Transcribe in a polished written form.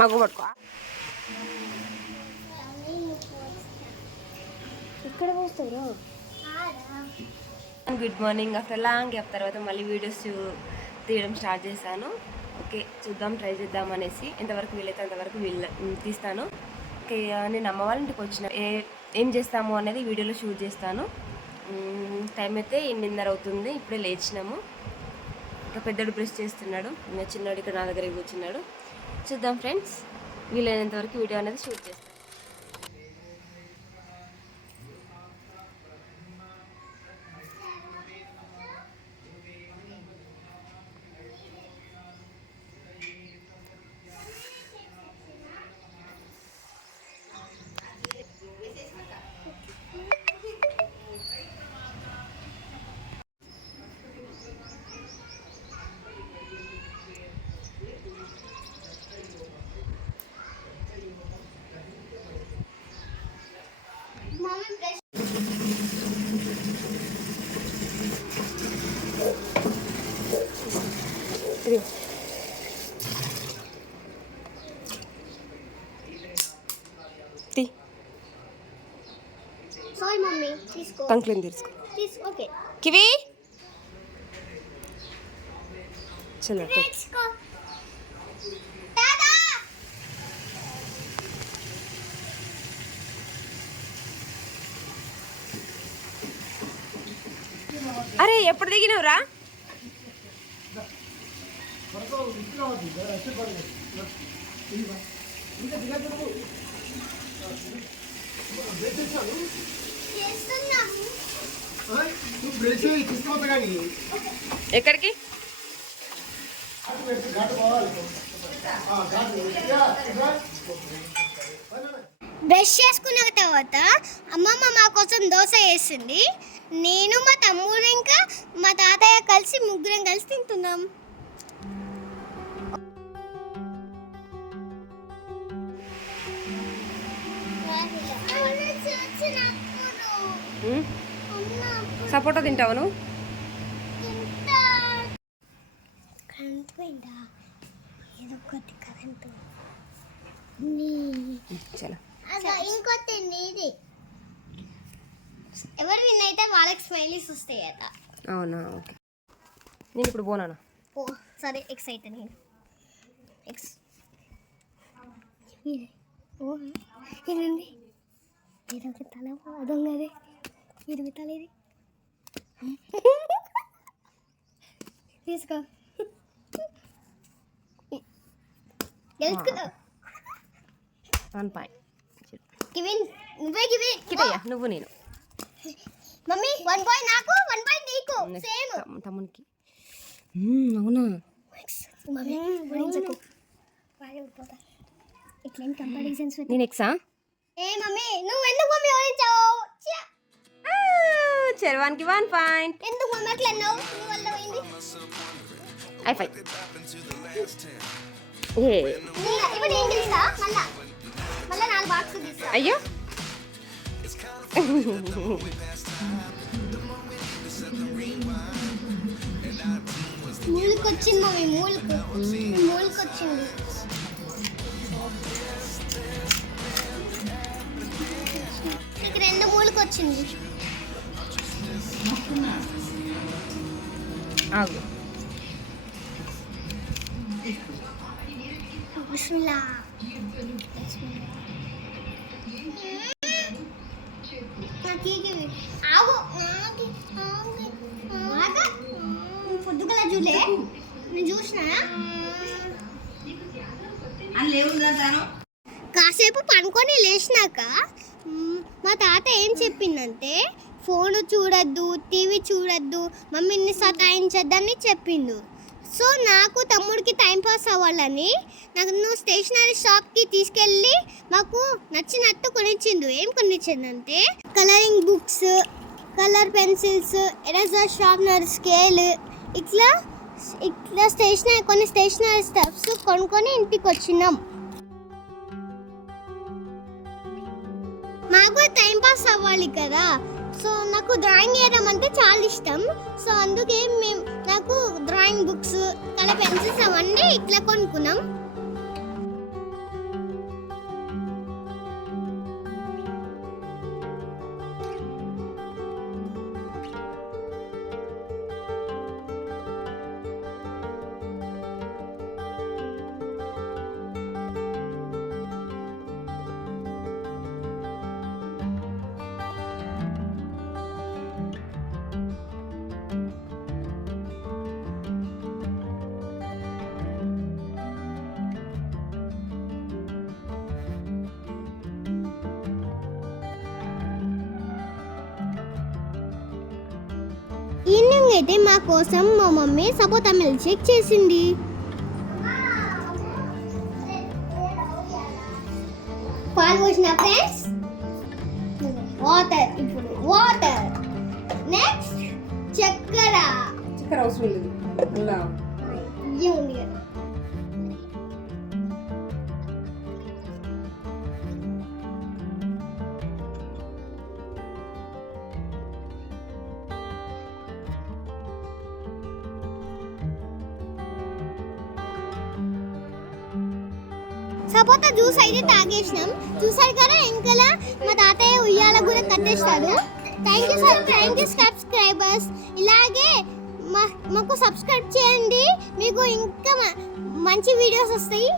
Mug పట్టుకో. ఇక్కడ పోస్తారా? Good morning. After long gap తర్వాత మళ్ళీ వీడియోస్ తీయడం స్టార్ట్ చేశాను. ఓకే, చూద్దాం, ట్రై చేద్దాం అనేసి. ఎంతవరకు వీలైతే అంతవరకు తీస్తాను. ఓకే, నేను అమ్మ వాళ్ళ ఇంటికి వచ్చిన ఏం చేస్తాము అనేది వీడియోలో షూట్ చేస్తాను. టైం అయితే 8:30 అవుతుంది. ఇప్పుడే లేచినాము. ఇంకా పెద్దడు బ్రష్ చేస్తున్నాడు, ఇంకా చిన్నాడు ఇక్కడ నా దగ్గర కూర్చున్నాడు. చూద్దాం ఫ్రెండ్స్, వీలైనంత వరకు వీడియో అనేది షూట్ చేస్తాను. కంక్లూన్ తీసుకో. ఓకే కివి చలో టాటా. అరే ఎప్పుడు దిగినవురా? ఎక్కడికి? బ్రష్ చేసుకున్న తర్వాత అమ్మమ్మ మా కోసం దోశ వేసింది. నేను మా తమ్ముడు ఇంకా మా తాతయ్య కలిసి ముగ్గురం కలిసి తింటున్నాం. సపోటా తింటావు నువ్వు? ఇంకోటి ఎవరు విన్ అయితే వాళ్ళకి స్మైలీస్ వస్తాయి అట. అవునా? ఓకే, నేను ఇప్పుడు పోనా? ఓ సరే, ఎక్స్ అయితే నేను ఎక్స్. ఏనండి ఇదొక తల దొంగది, ఇది తలేది తీసుకో. గెలుచుకున్నావు. 1 పాయింట్. కివిన్ నువ్వే. కివయ్యా నువ్వు నేను. మమ్మీ 1 పాయింట్ నాకు, 1 పాయింట్ నీకు. సేమ్ తమ్మునికి. అవునా? మమ్మీ ఓడించకు. ఇట్లేం కంపారిజన్స్ విత్ నేను ఎక్సా? ఏ మమ్మీ నువ్వు ఎందుకు మమ్మీ ఓడించావు? చర్వానికి 1 పాయింట్. ఎందుకు మమ్మీ అట్లా అన్నావు? నీ వల్ల పోయింది. I five. ఇప్పుడు ఏం తీస్తా? మళ్ళా 4 బాక్స్ తీస్తా. అయ్యో మూలుకొచ్చింది మమ్మీ, మూలుకొచ్చింది. నీకు 2 మూలుకొచ్చింది. ఆగు. బిస్మిల్లా. పొద్దుగల చూలే, నేను చూసినా. కాసేపు పనుకొని లేచినాక మా తాత ఏం చెప్పిందంటే, ఫోన్ చూడొద్దు, టీవీ చూడొద్దు, మమ్మీని సతాయించొద్దని చెప్పిండు. సో నాకు తమ్ముడికి టైంపాస్ అవ్వాలని నన్ను స్టేషనరీ షాప్కి తీసుకెళ్ళి మాకు నచ్చినట్టు కొనిచ్చిండు. ఏం కొనిచ్చిందంటే colouring books, colour pencils, eraser, sharpener, scale, ఇట్లా కొన్ని స్టేషనరీ స్టెప్స్ కొనుక్కొని ఇంటికి వచ్చినాం. మాకు టైంపాస్ అవ్వాలి కదా. సో నాకు డ్రాయింగ్ వేయడం అంటే చాలా ఇష్టం. సో అందుకే నాకు డ్రాయింగ్ బుక్స్, కలర్ పెన్సిల్స్ అవన్నీ ఇట్లా కొనుక్కున్నాం. ఈవినింగ్ అయితే మా కోసం మా మమ్మీ సపోటా మిల్క్ షేక్ చేసింది. పాలు పోసిన ఫ్రెండ్స్, వాటర్, ఇప్పుడు వాటర్, నెక్స్ట్ చక్కెర. చక్కెర అవసరం లేదు అలా ఉంది కదా. సపోటా జ్యూస్ అయితే తాగేసినాం. చూసారు కదా వెనకాల మా తాతయ్య ఉయ్యాల కూడా కట్టేస్తాడు. Thank you subscribers. ఇలాగే మాకు సబ్స్క్రైబ్ చేయండి, మీకు ఇంకా మంచి వీడియోస్ వస్తాయి.